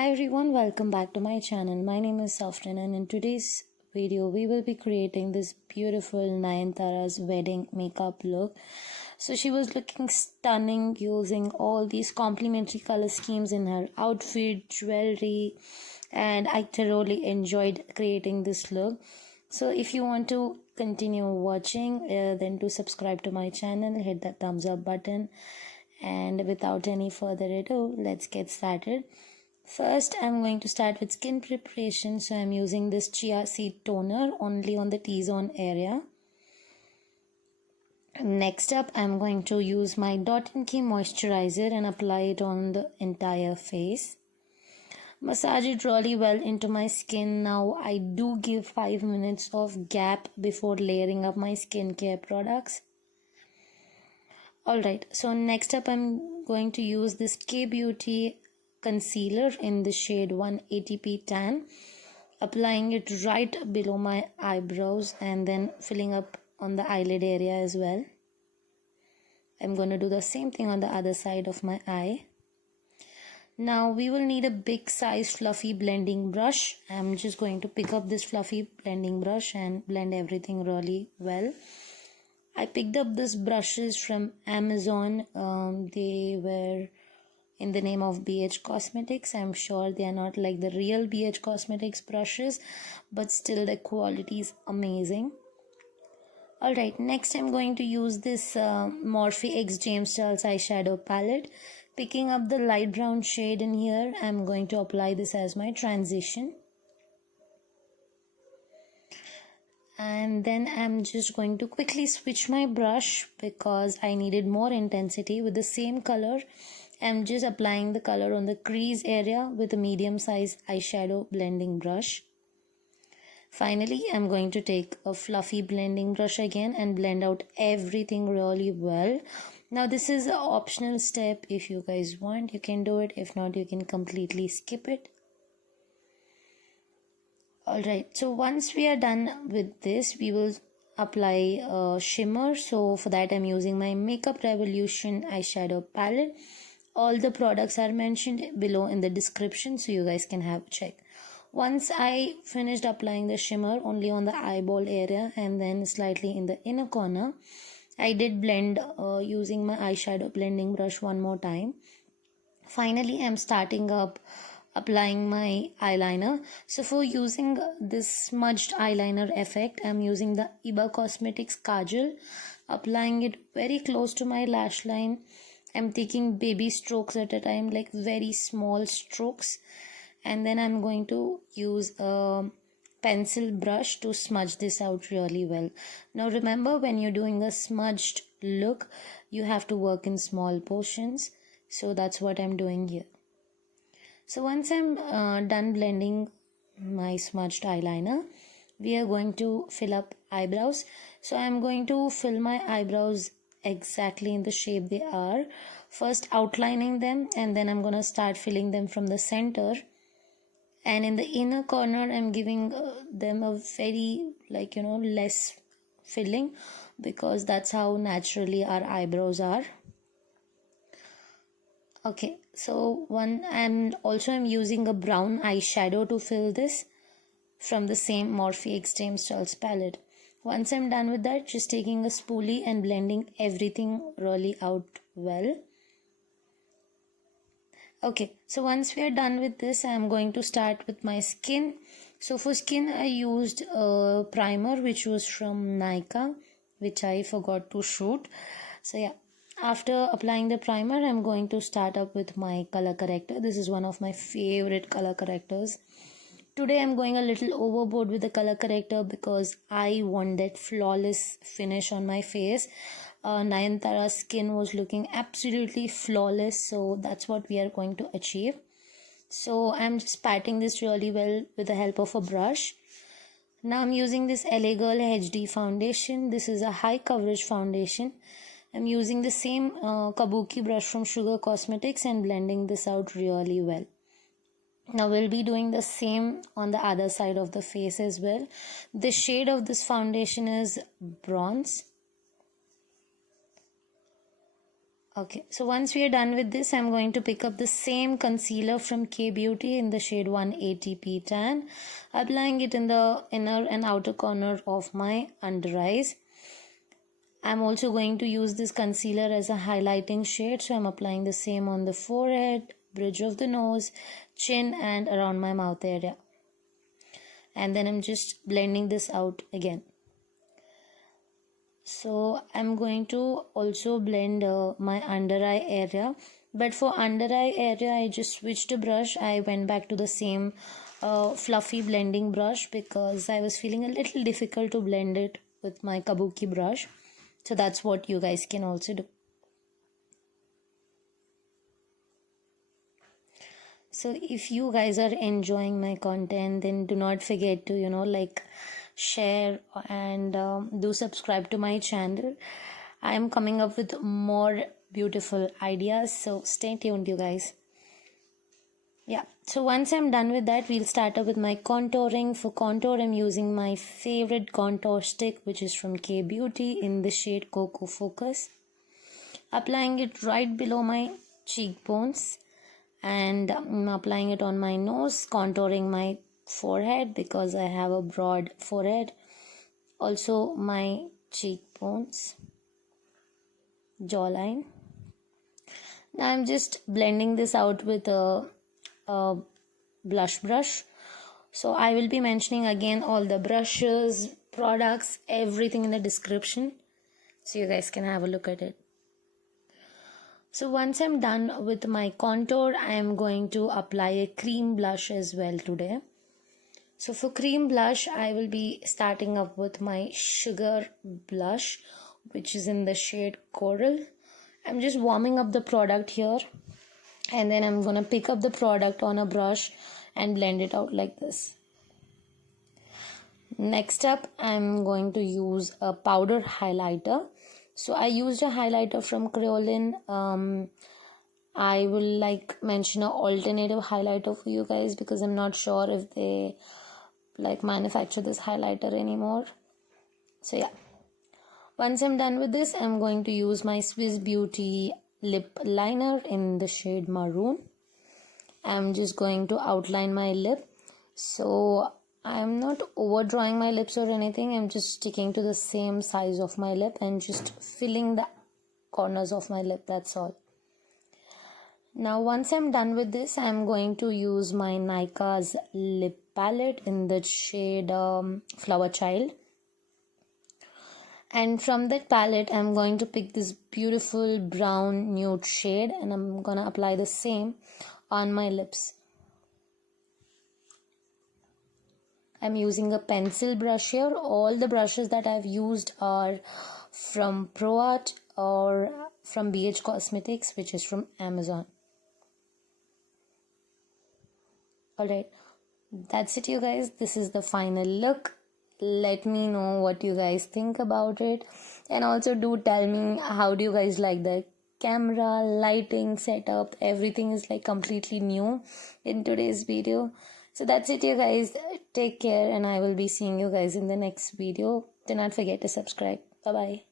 Hi everyone, welcome back to my channel. My name is Safran and in today's video we will be creating this beautiful Nayanthara's wedding makeup look. So she was looking stunning using all these complementary color schemes in her outfit, jewelry, and I thoroughly enjoyed creating this look. So if you want to continue watching, then do subscribe to my channel, hit that thumbs up button, and without any further ado, let's get started. First, I'm going to start with skin preparation. So I'm using this chia seed toner only on the T-zone area. Next up, I'm going to use my Dot & Key moisturizer and apply it on the entire face. Massage it really well into my skin. Now, I do give 5 minutes of gap before layering up my skincare products. Alright, so next up, I'm going to use this K-Beauty concealer in the shade 180p tan, applying it right below my eyebrows and then filling up on the eyelid area as well. I'm going to do the same thing on the other side of my eye. Now we will need a big size fluffy blending brush. I'm just going to pick up this fluffy blending brush and blend everything really well. I picked up these brushes from Amazon. They were in the name of BH Cosmetics. I'm sure they are not like the real BH Cosmetics brushes, but still the quality is amazing. Alright, next I'm going to use this Morphe X James Charles eyeshadow palette. Picking up the light brown shade in here, I'm going to apply this as my transition. And then I'm just going to quickly switch my brush because I needed more intensity with the same color. I'm just applying the color on the crease area with a medium size eyeshadow blending brush. Finally, I'm going to take a fluffy blending brush again and blend out everything really well. Now this is an optional step. If you guys want, you can do it. If not, you can completely skip it. Alright, so once we are done with this, we will apply a shimmer. So for that, I'm using my Makeup Revolution eyeshadow palette. All the products are mentioned below in the description, so you guys can have a check. Once I finished applying the shimmer only on the eyeball area and then slightly in the inner corner, I did blend using my eyeshadow blending brush one more time. Finally, I'm starting up applying my eyeliner. So for using this smudged eyeliner effect, I'm using the Iba Cosmetics Kajal, applying it very close to my lash line. I'm taking baby strokes at a time, like very small strokes, and then I'm going to use a pencil brush to smudge this out really well. Now remember, when you're doing a smudged look, you have to work in small portions, so that's what I'm doing here. So once I'm done blending my smudged eyeliner, we are going to fill up eyebrows. So I'm going to fill my eyebrows exactly in the shape they are, first outlining them, and then I'm gonna start filling them from the center, and in the inner corner I'm giving them a very less filling because that's how naturally our eyebrows are. Okay, so I'm using a brown eyeshadow to fill this from the same Morphe X James Charles palette. Once I'm done with that, just taking a spoolie and blending everything really out well. Okay, so once we are done with this, I'm going to start with my skin. So for skin, I used a primer which was from Nykaa, which I forgot to shoot. So yeah, after applying the primer, I'm going to start up with my color corrector. This is one of my favorite color correctors. Today I'm going a little overboard with the color corrector because I want that flawless finish on my face. Nayanthara's skin was looking absolutely flawless, so that's what we are going to achieve. So I'm just patting this really well with the help of a brush. Now I'm using this LA Girl HD foundation. This is a high coverage foundation. I'm using the same kabuki brush from Sugar Cosmetics and blending this out really well. Now we'll be doing the same on the other side of the face as well. The shade of this foundation is bronze. Okay, so once we are done with this, I'm going to pick up the same concealer from K Beauty in the shade 180p tan, applying it in the inner and outer corner of my under eyes. I'm also going to use this concealer as a highlighting shade, so I'm applying the same on the forehead, bridge of the nose, chin, and around my mouth area. And then I'm just blending this out again. So I'm going to also blend my under eye area, but for under eye area I just switched a brush. I went back to the same fluffy blending brush because I was feeling a little difficult to blend it with my kabuki brush. So that's what you guys can also do. So if you guys are enjoying my content, then do not forget to like, share, and do subscribe to my channel. I am coming up with more beautiful ideas, so stay tuned, you guys. Yeah, so once I'm done with that, we'll start up with my contouring. For contour, I'm using my favorite contour stick, which is from K Beauty in the shade Cocoa Focus. Applying it right below my cheekbones, and I'm applying it on my nose, contouring my forehead because I have a broad forehead, also my cheekbones, jawline. Now I'm just blending this out with a blush brush. So I will be mentioning again all the brushes, products, everything in the description, so you guys can have a look at it. So once I'm done with my contour, I am going to apply a cream blush as well today. So for cream blush, I will be starting up with my Sugar blush, which is in the shade Coral. I'm just warming up the product here, and then I'm gonna pick up the product on a brush and blend it out like this. Next up, I'm going to use a powder highlighter. So I used a highlighter from Creolin. I will like mention an alternative highlighter for you guys because I'm not sure if they like manufacture this highlighter anymore. So yeah, once I'm done with this, I'm going to use my Swiss Beauty lip liner in the shade Maroon. I'm just going to outline my lip. So I'm not overdrawing my lips or anything. I'm just sticking to the same size of my lip and just filling the corners of my lip. That's all. Now once I'm done with this, I'm going to use my Nykaa's lip palette in the shade Flower Child. And from that palette, I'm going to pick this beautiful brown nude shade, and I'm gonna apply the same on my lips. I'm using a pencil brush here. All the brushes that I've used are from ProArt or from BH Cosmetics, which is from Amazon. Alright, that's it, you guys. This is the final look. Let me know what you guys think about it, and also do tell me how do you guys like the camera, lighting, setup. Everything is like completely new in today's video. So that's it, you guys. Take care, and I will be seeing you guys in the next video. Do not forget to subscribe. Bye bye.